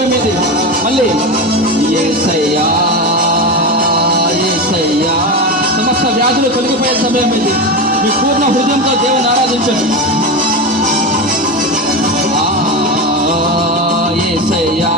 సమయం ఇది. మళ్ళీ యేసయ్యా యేసయ్యా, సమస్త వ్యాధులు తొలగిపోయే సమయం ఇది. మీ పూర్ణ హృదయంతో దేవుని ఆరాధించండి. యేసయ్యా